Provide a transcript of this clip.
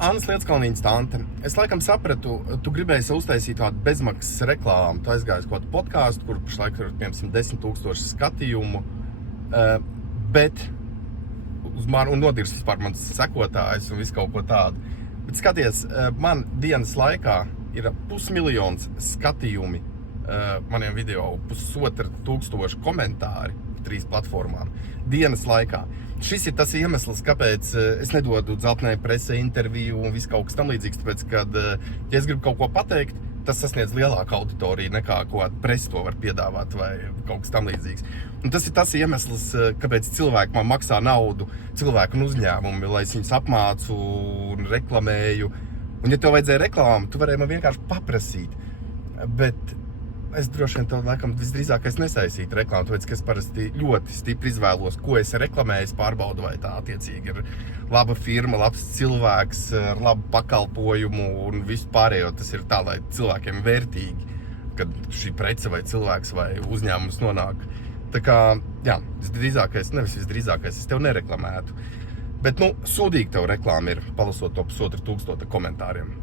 Annas Lietskalniņas tante. Es laikam sapratu, tu gribēji uztaisīt tādu bezmaksas reklāmu. Tu aizgāji kaut kādu podcastu, kur pašlaik ir, piemēram, 10 000 skatījumu, bet uz mani un nodirs vispār mans sekotājs un visu kaut ko tādu. Bet skaties, man dienas laikā ir 500 000 skatījumi maniem video, 1500 komentāri 3 platformām dienas laikā. Šis ir tas iemesls, kāpēc es nedodu dzeltenai presē interviju un visu kaut kas tam līdzīgs, tāpēc, kad, ja es gribu kaut ko pateikt, tas sasniedz lielāku auditoriju nekā ko presa to var piedāvāt vai kaut kas tam līdzīgs. Un tas ir tas iemesls, kāpēc cilvēki man maksā naudu, cilvēku un uzņēmumi, lai es viņus apmācu un reklamēju. Un ja tev vajadzēja reklāmu, tu varēji man vienkārši paprasīt. Bet es droši vien tev, laikam, visdrīzāk es nesaistītu reklāmu, tāpēc, ka es parasti ļoti stipri izvēlos, ko es reklamēju, es pārbaudu, vai tā attiecīgi ir laba firma, labs cilvēks, ar labu pakalpojumu un visu pārējo. Tas ir tā, lai cilvēkiem vērtīgi, kad šī prece vai cilvēks vai uzņēmums nonāk. Tā kā, jā, visdrīzākais es tev nereklamētu. Bet, sūdīgi tev reklāma ir, palasot to 1500 komentāriem.